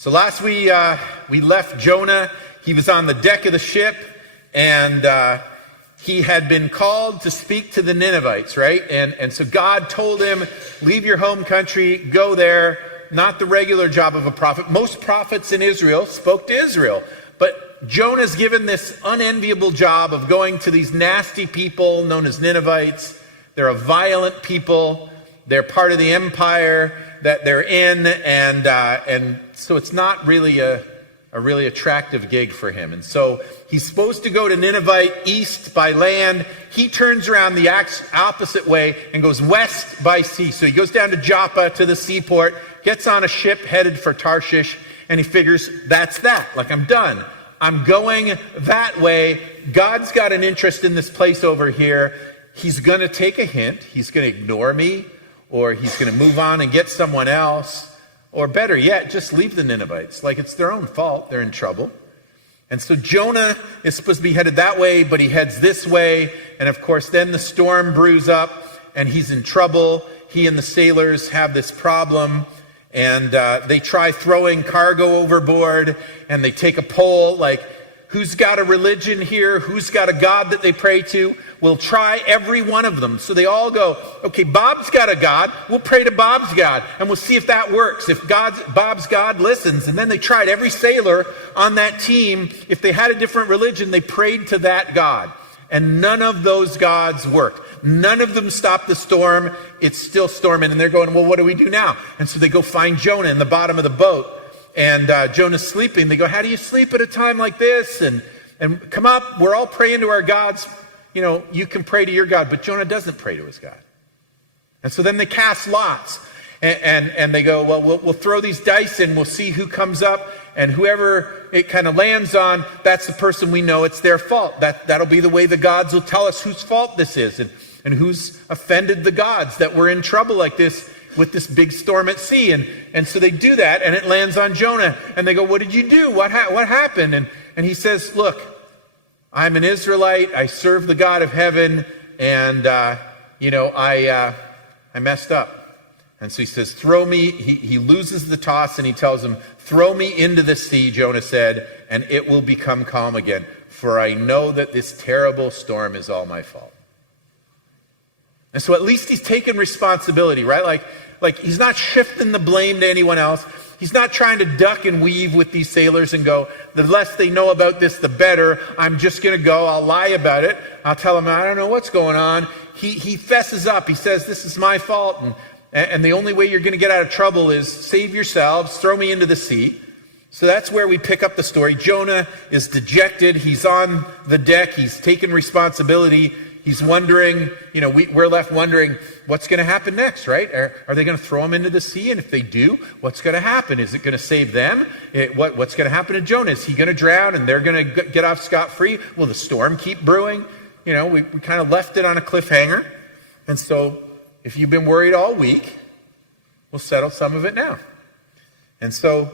So last we left Jonah. He was on the deck of the ship, and he had been called to speak to the Ninevites, right? And so God told him, leave your home country, go there. Not the regular job of a prophet. Most prophets in Israel spoke to Israel. But Jonah's given this unenviable job of going to these nasty people known as Ninevites. They're a violent people. They're part of the empire that they're in, and so it's not really a really attractive gig for him. And so he's supposed to go to Nineveh east by land. He turns around the opposite way and goes west by sea. So he goes down to Joppa, to the seaport, gets on a ship headed for Tarshish, and he figures, that's that. Like, I'm done. I'm going that way. God's got an interest in this place over here. He's going to take a hint. He's going to ignore me, or he's going to move on and get someone else. Or better yet, just leave the Ninevites. Like, it's their own fault. They're in trouble. And so Jonah is supposed to be headed that way, but he heads this way. And of course, then the storm brews up and he's in trouble. He and the sailors have this problem, and they try throwing cargo overboard, and they take a poll, like, who's got a religion here? Who's got a God that they pray to? We'll try every one of them. So they all go, okay, Bob's got a God. We'll pray to Bob's God, and we'll see if that works. If Bob's God listens. And then they tried every sailor on that team. If they had a different religion, they prayed to that God. And none of those gods worked. None of them stopped the storm. It's still storming. And they're going, well, what do we do now? And so they go find Jonah in the bottom of the boat. And Jonah's sleeping. They go, how do you sleep at a time like this? And come up, we're all praying to our gods. You know, you can pray to your God. But Jonah doesn't pray to his God. And so then they cast lots. And they go, well, we'll throw these dice in. We'll see who comes up. And whoever it kind of lands on, that's the person we know it's their fault. That'll be the way the gods will tell us whose fault this is. And who's offended the gods that we're in trouble like this with this big storm at sea. And so they do that, and it lands on Jonah. And they go, what did you do? What happened? And he says, look, I'm an Israelite. I serve the God of heaven. And, I messed up. And so he says, throw me. He loses the toss, and he tells him, throw me into the sea, Jonah said, and it will become calm again. For I know that this terrible storm is all my fault. And so at least he's taken responsibility, right? Like he's not shifting the blame to anyone else. He's not trying to duck and weave with these sailors and go, the less they know about this, the better. I'm just going to go. I'll lie about it. I'll tell them, I don't know what's going on. He fesses up. He says, this is my fault. And the only way you're going to get out of trouble is save yourselves, throw me into the sea. So that's where we pick up the story. Jonah is dejected. He's on the deck. He's taken responsibility. He's wondering, we're left wondering what's going to happen next, right? Are they going to throw him into the sea? And if they do, what's going to happen? Is it going to save them? What's going to happen to Jonah? Is he going to drown and they're going to get off scot-free? Will the storm keep brewing? We kind of left it on a cliffhanger. And so if you've been worried all week, we'll settle some of it now. And so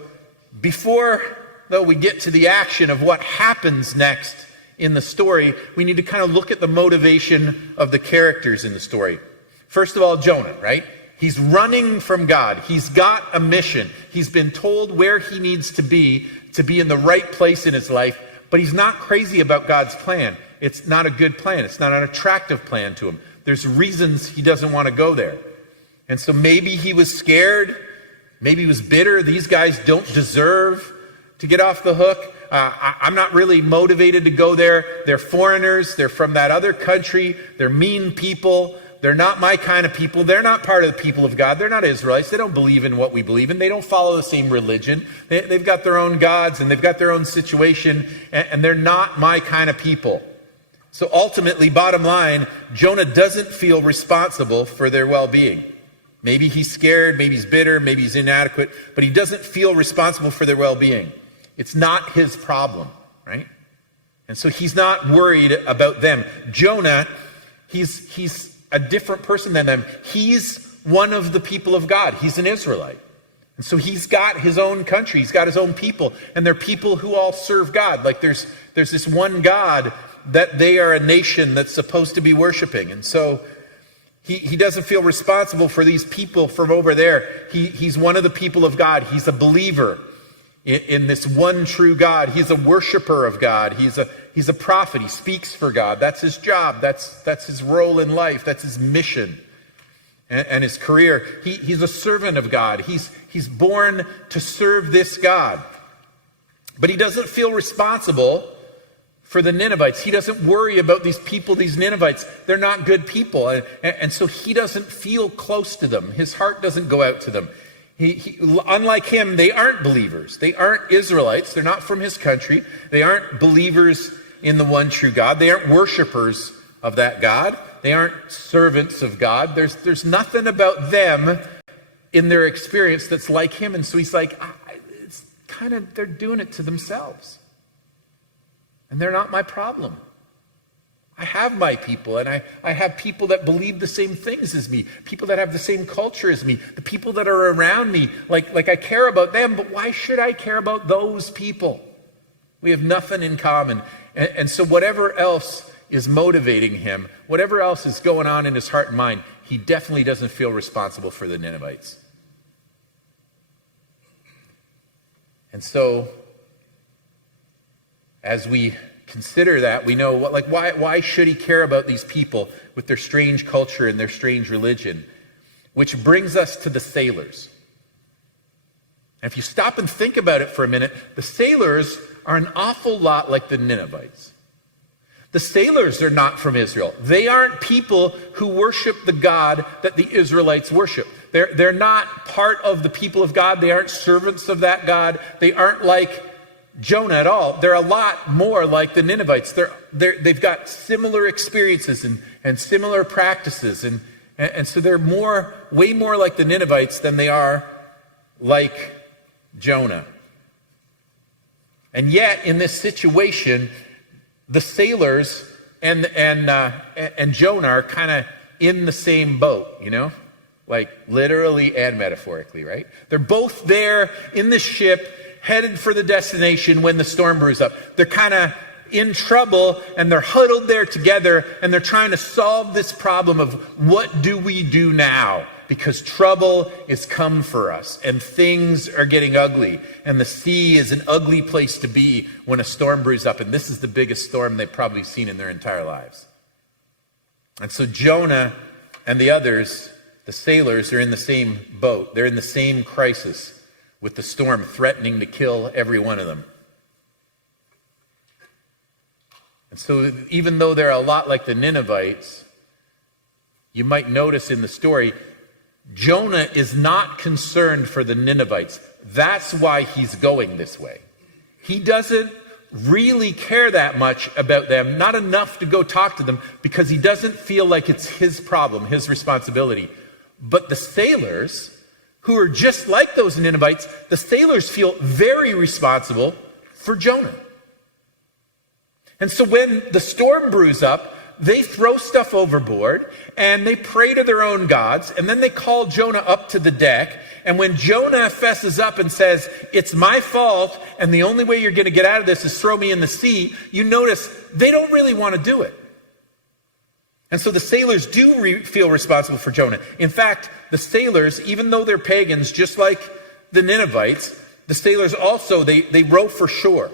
before, though, we get to the action of what happens next in the story, we need to kind of look at the motivation of the characters in the story. First of all, Jonah, right? He's running from God. He's got a mission. He's been told where he needs to be in the right place in his life, but he's not crazy about God's plan. It's not a good plan. It's not an attractive plan to him. There's reasons he doesn't want to go there. And so maybe he was scared. Maybe he was bitter. These guys don't deserve to get off the hook. I'm not really motivated to go there. They're foreigners. They're from that other country. They're mean people. They're not my kind of people. They're not part of the people of God. They're not Israelites. They don't believe in what we believe in. They don't follow the same religion. They've got their own gods, and they've got their own situation, and they're not my kind of people. So ultimately, bottom line, Jonah doesn't feel responsible for their well-being. Maybe he's scared, maybe he's bitter, maybe he's inadequate, but he doesn't feel responsible for their well-being. It's not his problem, right? And so he's not worried about them. Jonah, he's a different person than them. He's one of the people of God. He's an Israelite. And so he's got his own country. He's got his own people. And they're people who all serve God. Like there's this one God that they are a nation that's supposed to be worshiping. And so he doesn't feel responsible for these people from over there. He's one of the people of God. He's a believer. in this one true God. He's a worshiper of God. He's a prophet. He speaks for God. That's his job. That's his role in life. That's his mission and his career. He's a servant of God. He's born to serve this God. But he doesn't feel responsible for the Ninevites. He doesn't worry about these people, these Ninevites. They're not good people. And so he doesn't feel close to them. His heart doesn't go out to them. Unlike him, they aren't believers. They aren't Israelites. They're not from his country. They aren't believers in the one true God. They aren't worshipers of that God. They aren't servants of God. There's nothing about them in their experience that's like him. And so he's like, it's kind of, they're doing it to themselves. And they're not my problem. I have my people, and I have people that believe the same things as me, people that have the same culture as me, the people that are around me, like I care about them, but why should I care about those people? We have nothing in common. And so whatever else is motivating him, whatever else is going on in his heart and mind, he definitely doesn't feel responsible for the Ninevites. And so, as we consider that, we know why should he care about these people with their strange culture and their strange religion? Which brings us to the sailors. And if you stop and think about it for a minute, the sailors are an awful lot like the Ninevites. The sailors are not from Israel. They aren't people who worship the God that the Israelites worship. They're not part of the people of God. They aren't servants of that God. They aren't like Jonah at all. They're a lot more like the Ninevites. They've got similar experiences and similar practices. And so they're way more like the Ninevites than they are like Jonah. And yet, in this situation, the sailors and Jonah are kind of in the same boat, like literally and metaphorically, right? They're both there in the ship, headed for the destination when the storm brews up. They're kind of in trouble, and they're huddled there together, and they're trying to solve this problem of what do we do now? Because trouble is come for us, and things are getting ugly, and the sea is an ugly place to be when a storm brews up, and this is the biggest storm they've probably seen in their entire lives. And so Jonah and the others, the sailors, are in the same boat. They're in the same crisis, with the storm threatening to kill every one of them. And so even though they're a lot like the Ninevites, you might notice in the story, Jonah is not concerned for the Ninevites. That's why he's going this way. He doesn't really care that much about them, not enough to go talk to them, because he doesn't feel like it's his problem, his responsibility. But the sailors, who are just like those Ninevites, the sailors feel very responsible for Jonah. And so when the storm brews up, they throw stuff overboard, and they pray to their own gods, and then they call Jonah up to the deck. And when Jonah fesses up and says, it's my fault, and the only way you're going to get out of this is throw me in the sea, you notice they don't really want to do it. And so the sailors do feel responsible for Jonah. In fact, the sailors, even though they're pagans, just like the Ninevites, the sailors also, they row for shore.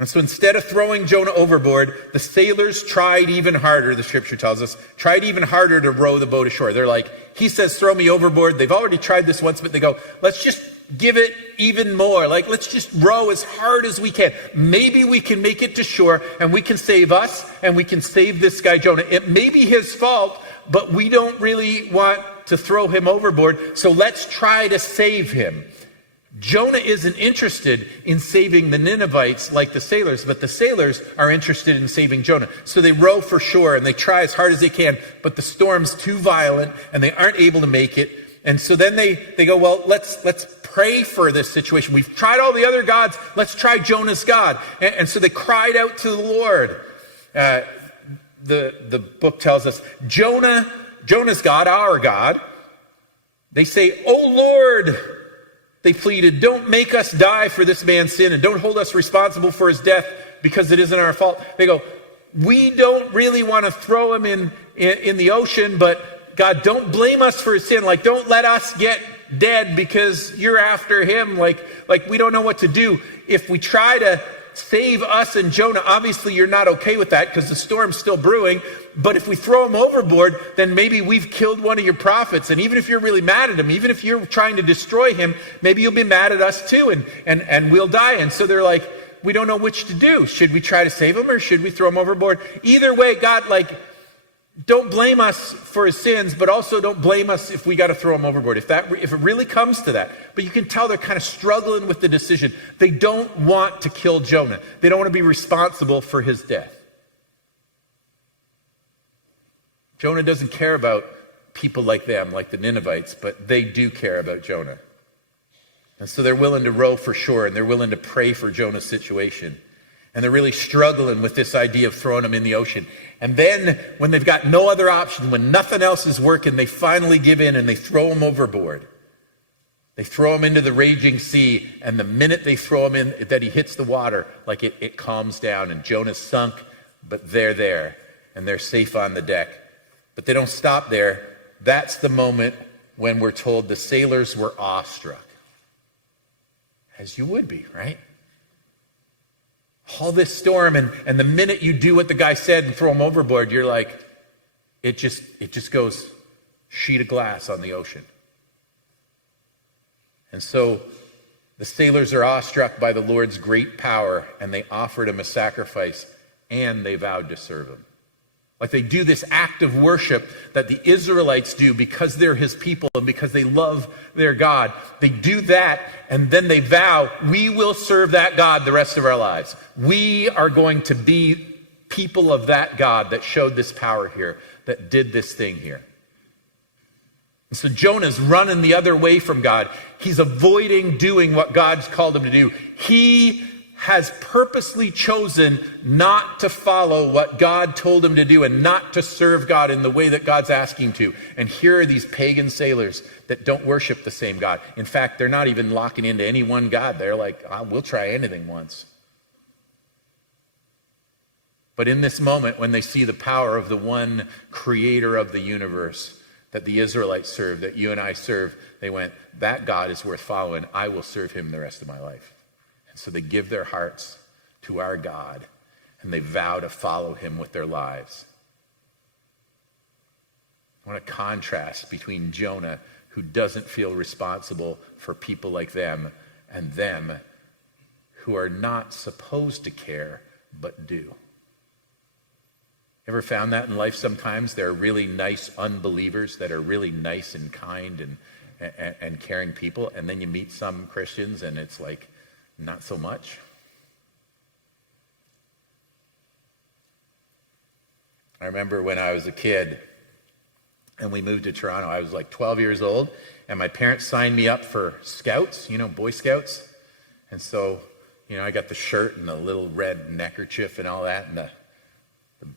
And so instead of throwing Jonah overboard, the sailors tried even harder, the scripture tells us, tried even harder to row the boat ashore. They're like, he says, throw me overboard. They've already tried this once, but they go, let's just give it even more. Let's just row as hard as we can. Maybe we can make it to shore, and we can save us, and we can save this guy Jonah. It may be his fault, but we don't really want to throw him overboard, so let's try to save him. Jonah isn't interested in saving the Ninevites like the sailors, but the sailors are interested in saving Jonah. So they row for shore, and they try as hard as they can, but the storm's too violent, and they aren't able to make it. And so then they go, well, let's pray for this situation. We've tried all the other gods. Let's try Jonah's God. And so they cried out to the Lord. The book tells us, Jonah's God, our God, they say, oh Lord, they pleaded, don't make us die for this man's sin, and don't hold us responsible for his death because it isn't our fault. They go, we don't really want to throw him in the ocean, but God, don't blame us for his sin. Don't let us get dead because you're after him. Like we don't know what to do. If we try to save us and Jonah, obviously you're not okay with that because the storm's still brewing. But if we throw him overboard, then maybe we've killed one of your prophets. And even if you're really mad at him, even if you're trying to destroy him, maybe you'll be mad at us too, and we'll die. And so they're like, we don't know which to do. Should we try to save him or should we throw him overboard? Either way, God, don't blame us for his sins, but also don't blame us if we got to throw him overboard. If it really comes to that. But you can tell they're kind of struggling with the decision. They don't want to kill Jonah. They don't want to be responsible for his death. Jonah doesn't care about people like them, like the Ninevites, but they do care about Jonah. And so they're willing to row for shore, and they're willing to pray for Jonah's situation. And they're really struggling with this idea of throwing him in the ocean. And then when they've got no other option, when nothing else is working, they finally give in and they throw him overboard. They throw him into the raging sea, and the minute they throw him in, that he hits the water, it calms down, and Jonah's sunk, but they're there, and they're safe on the deck. But they don't stop there. That's the moment when we're told the sailors were awestruck. As you would be, right? All this storm, and the minute you do what the guy said and throw him overboard, you're like, it just goes sheet of glass on the ocean. And so the sailors are awestruck by the Lord's great power, and they offered him a sacrifice, and they vowed to serve him. Like they do this act of worship that the Israelites do because they're his people and because they love their God. They do that, and then they vow, we will serve that God the rest of our lives. We are going to be people of that God that showed this power here, that did this thing here. And so Jonah's running the other way from God. He's avoiding doing what God's called him to do. He has purposely chosen not to follow what God told him to do and not to serve God in the way that God's asking him to. And here are these pagan sailors that don't worship the same God. In fact, they're not even locking into any one God. They're like, we'll try anything once. But in this moment, when they see the power of the one creator of the universe that the Israelites serve, that you and I serve, they went, that God is worth following. I will serve him the rest of my life. So they give their hearts to our God, and they vow to follow him with their lives. I want to contrast between Jonah, who doesn't feel responsible for people like them, and them who are not supposed to care, but do. Ever found that in life sometimes? There are really nice unbelievers that are really nice and kind and caring people, and then you meet some Christians, and it's like, not so much. I remember when I was a kid and we moved to Toronto, I was like 12 years old, and my parents signed me up for Scouts, Boy Scouts. And so, I got the shirt and the little red neckerchief and all that, and the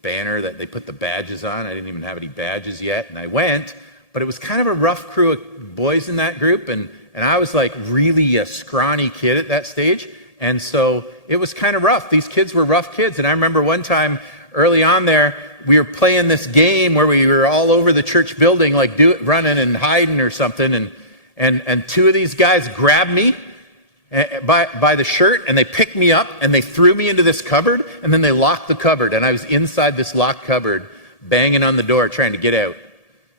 banner that they put the badges on. I didn't even have any badges yet, and I went, but it was kind of a rough crew of boys in that group, and I was like really a scrawny kid at that stage. And so it was kind of rough. These kids were rough kids. And I remember one time early on there, we were playing this game where we were all over the church building, like running and hiding or something. And two of these guys grabbed me by the shirt, and they picked me up and they threw me into this cupboard, and then they locked the cupboard. And I was inside this locked cupboard banging on the door trying to get out.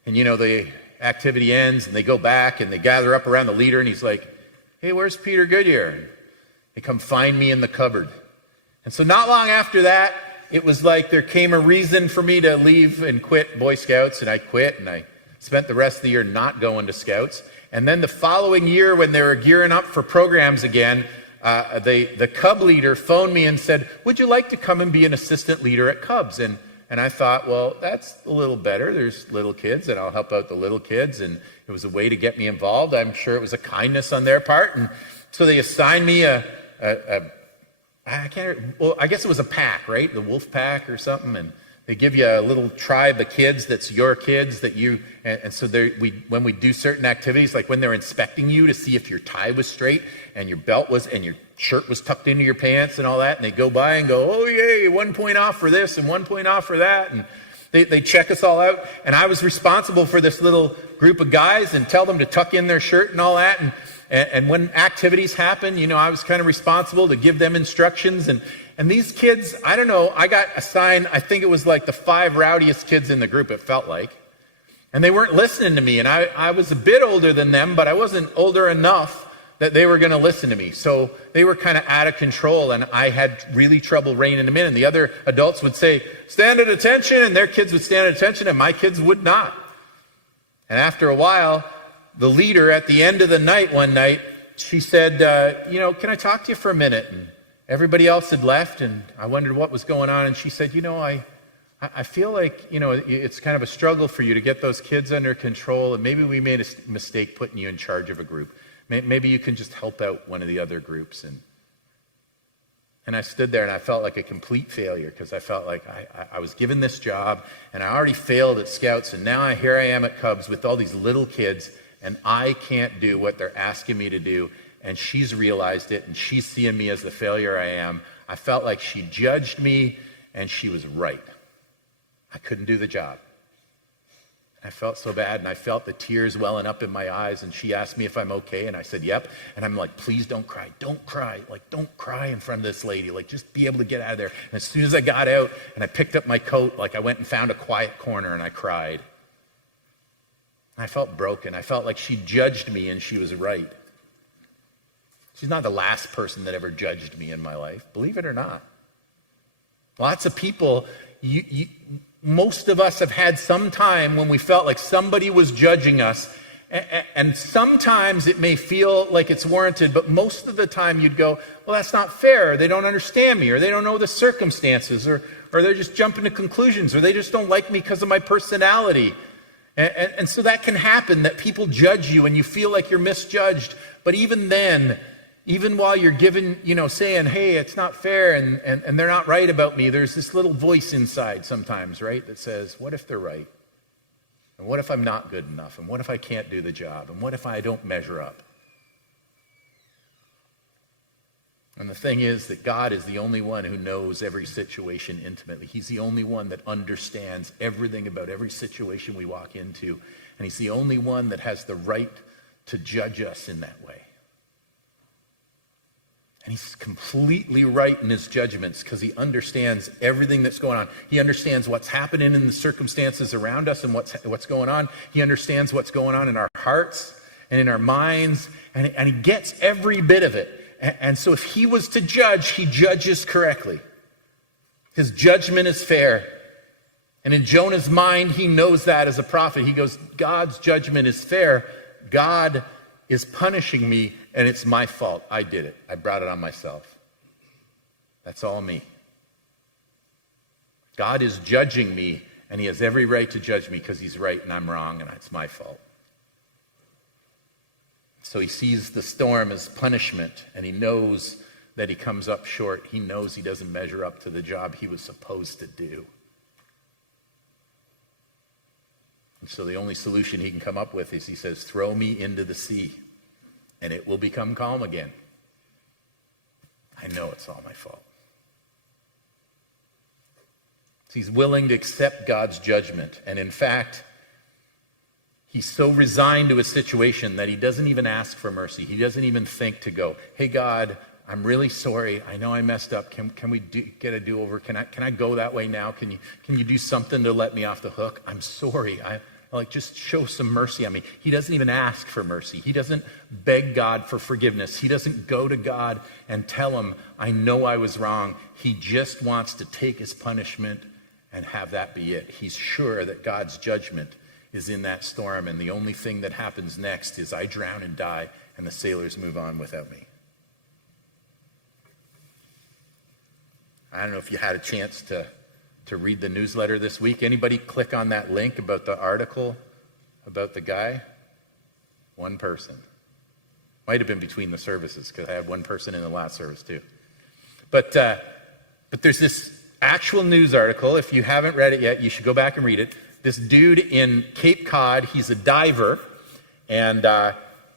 And the activity ends, and they go back and they gather up around the leader, and he's like, hey, where's Peter Goodyear? And they come find me in the cupboard. And so not long after that, it was like there came a reason for me to leave and quit Boy Scouts, and I quit, and I spent the rest of the year not going to Scouts. And then the following year, when they were gearing up for programs again, the Cub leader phoned me and said, would you like to come and be an assistant leader at Cubs? And I thought, well, that's a little better. There's little kids, and I'll help out the little kids. And it was a way to get me involved. I'm sure it was a kindness on their part. And so they assigned me I guess it was a pack, right? The wolf pack or something. And they give you a little tribe of kids that's your kids that you, and so when we do certain activities, like when they're inspecting you to see if your tie was straight and your belt was, and your shirt was tucked into your pants and all that, and they go by and go, oh yay, 1 point off for this and 1 point off for that, and they check us all out. And I was responsible for this little group of guys and tell them to tuck in their shirt and all that. And when activities happen, I was kind of responsible to give them instructions. And these kids, I don't know, I got assigned, I think it was like the 5 rowdiest kids in the group, it felt like. And they weren't listening to me. And I was a bit older than them, but I wasn't older enough that they were going to listen to me. So they were kind of out of control, and I had really trouble reining them in. And the other adults would say, stand at attention, and their kids would stand at attention, and my kids would not. And after a while, the leader at the end of the night one night, she said, can I talk to you for a minute? And everybody else had left, and I wondered what was going on. And she said, I feel like, it's kind of a struggle for you to get those kids under control, and maybe we made a mistake putting you in charge of a group. Maybe you can just help out one of the other groups. And I stood there and I felt like a complete failure, because I felt like I was given this job and I already failed at Scouts, and now here I am at Cubs with all these little kids, and I can't do what they're asking me to do. And she's realized it, and she's seeing me as the failure I am. I felt like she judged me, and she was right. I couldn't do the job. I felt so bad, and I felt the tears welling up in my eyes, and she asked me if I'm okay, and I said, yep. And I'm like, please don't cry. Don't cry. Like, don't cry in front of this lady. Like, just be able to get out of there. And as soon as I got out and I picked up my coat, like I went and found a quiet corner and I cried. I felt broken. I felt like she judged me, and she was right. She's not the last person that ever judged me in my life, believe it or not. Lots of people, most of us have had some time when we felt like somebody was judging us, and sometimes it may feel like it's warranted, but most of the time you'd go, well, that's not fair. They don't understand me, or they don't know the circumstances, or they're just jumping to conclusions, or they just don't like me because of my personality. And so that can happen, that people judge you and you feel like you're misjudged. But even then, even while you're given, saying, hey, it's not fair and they're not right about me, there's this little voice inside sometimes, right, that says, what if they're right? And what if I'm not good enough? And what if I can't do the job? And what if I don't measure up? And the thing is that God is the only one who knows every situation intimately. He's the only one that understands everything about every situation we walk into. And he's the only one that has the right to judge us in that way. And he's completely right in his judgments, because he understands everything that's going on. He understands what's happening in the circumstances around us and what's going on. He understands what's going on in our hearts and in our minds, and he gets every bit of it. And so if he was to judge, he judges correctly. His judgment is fair. And in Jonah's mind, he knows that as a prophet. He goes, God's judgment is fair. God is punishing me, and it's my fault. I did it. I brought it on myself. That's all me. God is judging me, and he has every right to judge me because he's right and I'm wrong, and it's my fault. So he sees the storm as punishment, and he knows that he comes up short. He knows he doesn't measure up to the job he was supposed to do. And so the only solution he can come up with is he says, throw me into the sea, and it will become calm again. I know it's all my fault. So he's willing to accept God's judgment. And in fact, he's so resigned to his situation that he doesn't even ask for mercy. He doesn't even think to go, hey, God, I'm really sorry. I know I messed up. Can we get a do-over? Can I go that way now? Can you do something to let me off the hook? I'm sorry. Just show some mercy on me. He doesn't even ask for mercy. He doesn't beg God for forgiveness. He doesn't go to God and tell him, I know I was wrong. He just wants to take his punishment and have that be it. He's sure that God's judgment is in that storm, and the only thing that happens next is I drown and die, and the sailors move on without me. I don't know if you had a chance to read the newsletter this week. Anybody click on that link about the article about the guy? One person. Might have been between the services, because I had one person in the last service too. But there's this actual news article. If you haven't read it yet, you should go back and read it. This dude in Cape Cod, he's a diver, and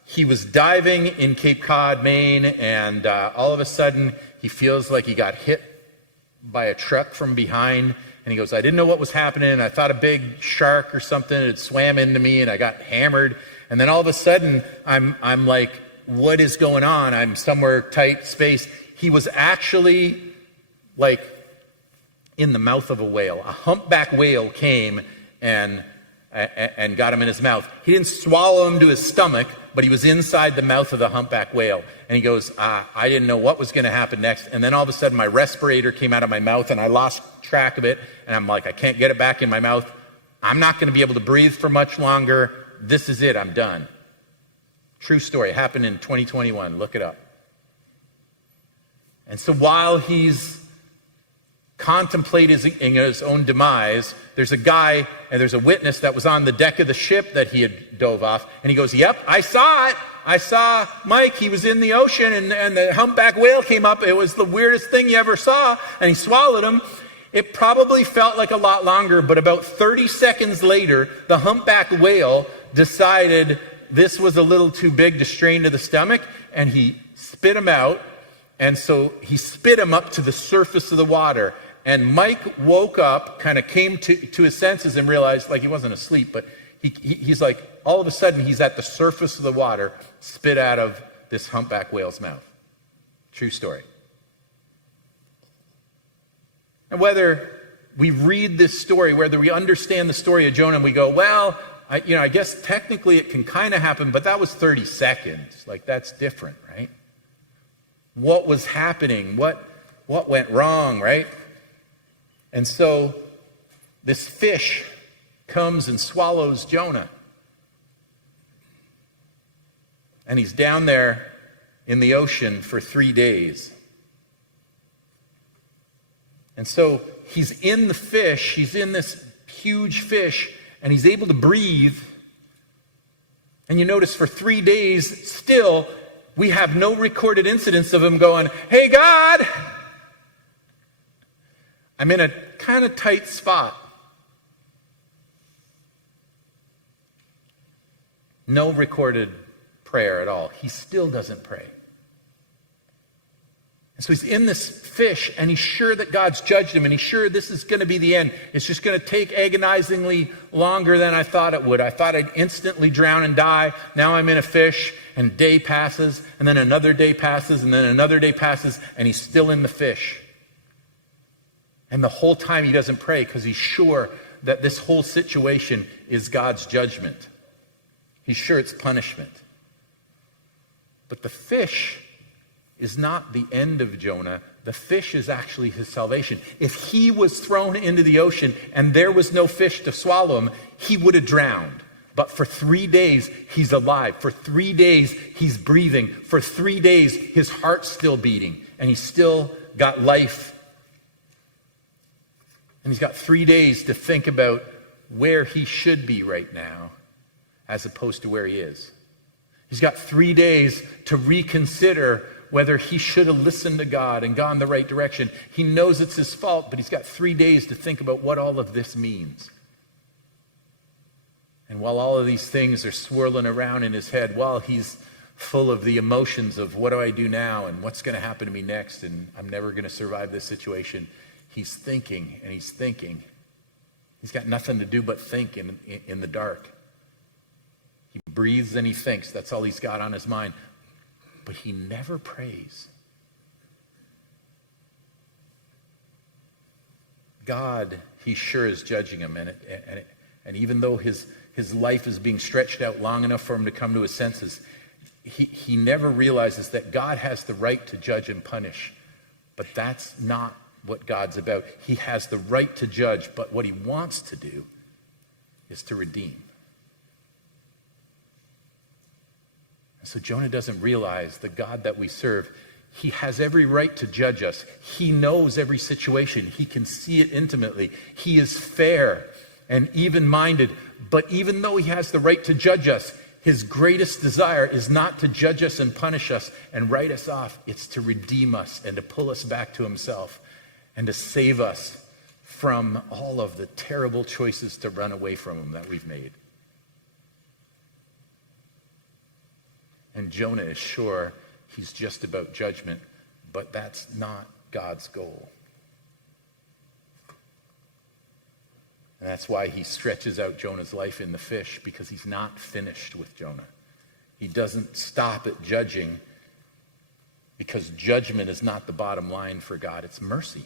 he was diving in Cape Cod, Maine, and all of a sudden he feels like he got hit by a truck from behind, And he goes, I didn't know what was happening. I thought a big shark or something had swam into me, and I got hammered. And then all of a sudden, I'm like, what is going on? I'm somewhere tight space. He was actually like in the mouth of a whale. A humpback whale came and got him in his mouth. He didn't swallow him to his stomach, but he was inside the mouth of the humpback whale. And he goes, I didn't know what was going to happen next. And then all of a sudden, my respirator came out of my mouth, and I lost track of it. And I'm like, I can't get it back in my mouth. I'm not going to be able to breathe for much longer. This is it. I'm done. True story. Happened in 2021. Look it up. And so while he's contemplating his own demise, there's a guy and there's a witness that was on the deck of the ship that he had dove off. And he goes, yep, I saw it. I saw Mike. He was in the ocean, and the humpback whale came up. It was the weirdest thing you ever saw. And he swallowed him. It probably felt like a lot longer, but about 30 seconds later, the humpback whale decided this was a little too big to strain to the stomach, and he spit him out. And so he spit him up to the surface of the water. And Mike woke up, kind of came to his senses and realized, like, he wasn't asleep, but he's like, all of a sudden he's at the surface of the water, spit out of this humpback whale's mouth. True story. And whether we read this story, whether we understand the story of Jonah and we go, well, I guess technically it can kind of happen, but that was 30 seconds. Like, that's different, right? What was happening? What went wrong, right? And so this fish comes and swallows Jonah. And he's down there in the ocean for 3 days. And so he's in the fish, he's in this huge fish, and he's able to breathe. And you notice for 3 days still, we have no recorded incidents of him going, hey, God, I'm in a kind of tight spot. No recorded prayer at all. He still doesn't pray. And so he's in this fish, and he's sure that God's judged him, and he's sure this is going to be the end. It's just going to take agonizingly longer than I thought it would. I thought I'd instantly drown and die. Now I'm in a fish, and day passes, and then another day passes, and then another day passes, and he's still in the fish. And the whole time he doesn't pray because he's sure that this whole situation is God's judgment. He's sure it's punishment. But the fish is not the end of Jonah. The fish is actually his salvation. If he was thrown into the ocean and there was no fish to swallow him, he would have drowned. But for 3 days, he's alive. For 3 days, he's breathing. For 3 days, his heart's still beating. And he's still got life. And he's got 3 days to think about where he should be right now as opposed to where he is. He's got 3 days to reconsider whether he should have listened to God and gone the right direction. He knows it's his fault, but he's got 3 days to think about what all of this means. And while all of these things are swirling around in his head, while he's full of the emotions of what do I do now and what's going to happen to me next and I'm never going to survive this situation, he's thinking and he's thinking. He's got nothing to do but think in the dark. He breathes and he thinks. That's all he's got on his mind. But he never prays. God, he sure is judging him. And even though his life is being stretched out long enough for him to come to his senses, he never realizes that God has the right to judge and punish. But that's not what God's about. He has the right to judge, but what he wants to do is to redeem. So Jonah doesn't realize the God that we serve, he has every right to judge us. He knows every situation. He can see it intimately. He is fair and even-minded. But even though he has the right to judge us, his greatest desire is not to judge us and punish us and write us off. It's to redeem us and to pull us back to himself and to save us from all of the terrible choices to run away from him that we've made. And Jonah is sure he's just about judgment, but that's not God's goal. And that's why he stretches out Jonah's life in the fish, because he's not finished with Jonah. He doesn't stop at judging, because judgment is not the bottom line for God. It's mercy.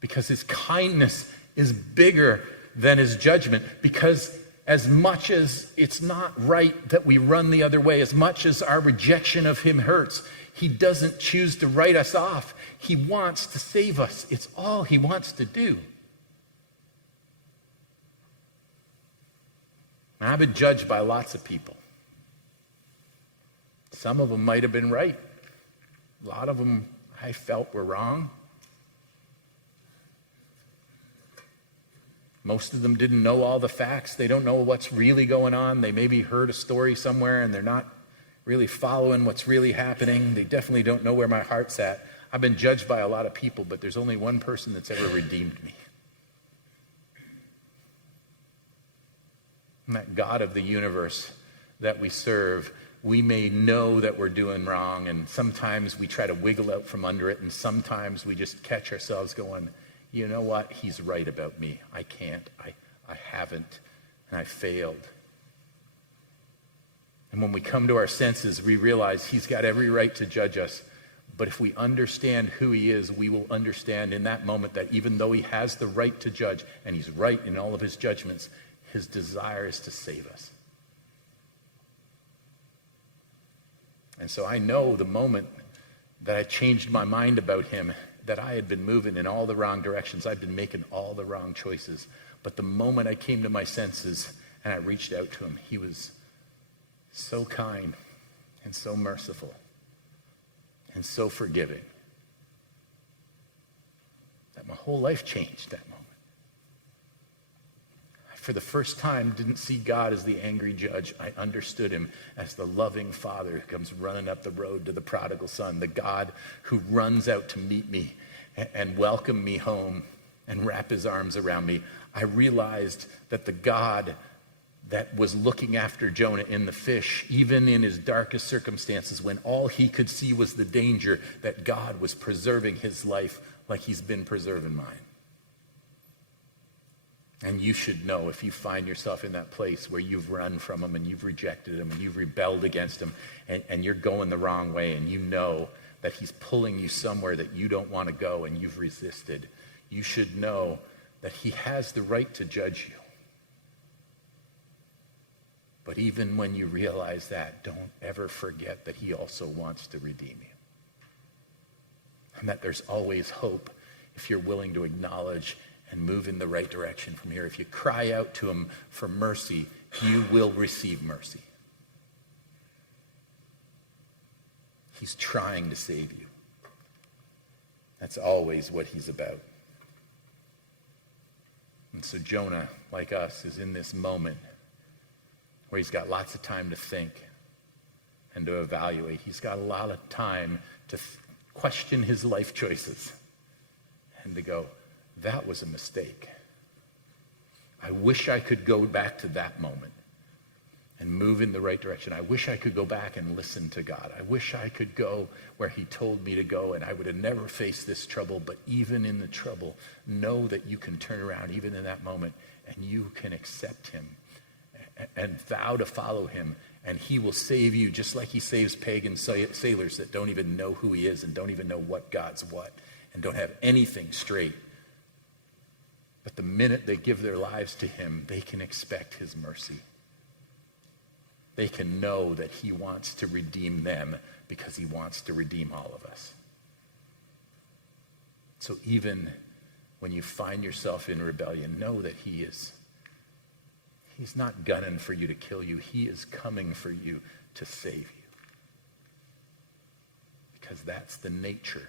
Because his kindness is bigger than his judgment. Because as much as it's not right that we run the other way, as much as our rejection of him hurts, he doesn't choose to write us off. He wants to save us. It's all he wants to do. And I've been judged by lots of people. Some of them might have been right. A lot of them I felt were wrong. Most of them didn't know all the facts. They don't know what's really going on. They maybe heard a story somewhere and they're not really following what's really happening. They definitely don't know where my heart's at. I've been judged by a lot of people, but there's only one person that's ever redeemed me. And that God of the universe that we serve, we may know that we're doing wrong, and sometimes we try to wiggle out from under it, and sometimes we just catch ourselves going, you know what? He's right about me. I can't. I haven't. And I failed. And when we come to our senses, we realize he's got every right to judge us. But if we understand who he is, we will understand in that moment that even though he has the right to judge, and he's right in all of his judgments, his desire is to save us. And so I know the moment that I changed my mind about him, that I had been moving in all the wrong directions. I'd been making all the wrong choices. But the moment I came to my senses and I reached out to him, he was so kind and so merciful and so forgiving that my whole life changed that moment. For the first time, didn't see God as the angry judge. I understood him as the loving father who comes running up the road to the prodigal son, the God who runs out to meet me and welcome me home and wrap his arms around me. I realized that the God that was looking after Jonah in the fish, even in his darkest circumstances, when all he could see was the danger, that God was preserving his life like he's been preserving mine. And you should know, if you find yourself in that place where you've run from him and you've rejected him and you've rebelled against him and you're going the wrong way, and you know that he's pulling you somewhere that you don't want to go and you've resisted, you should know that he has the right to judge you. But even when you realize that, don't ever forget that he also wants to redeem you. And that there's always hope if you're willing to acknowledge and move in the right direction from here. If you cry out to him for mercy, you will receive mercy. He's trying to save you. That's always what he's about. And so Jonah, like us, is in this moment where he's got lots of time to think and to evaluate. He's got a lot of time to question his life choices and to go, that was a mistake. I wish I could go back to that moment and move in the right direction. I wish I could go back and listen to God. I wish I could go where he told me to go, and I would have never faced this trouble. But even in the trouble, know that you can turn around even in that moment, and you can accept him and vow to follow him, and he will save you just like he saves pagan sailors that don't even know who he is and don't even know what God's what and don't have anything straight. But the minute they give their lives to him, they can expect his mercy. They can know that he wants to redeem them because he wants to redeem all of us. So even when you find yourself in rebellion, know that he's not gunning for you to kill you. He is coming for you to save you. Because that's the nature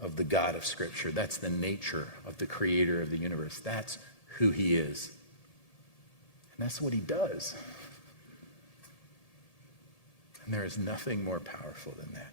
of the God of Scripture. That's the nature of the creator of the universe. That's who he is. And that's what he does. And there is nothing more powerful than that.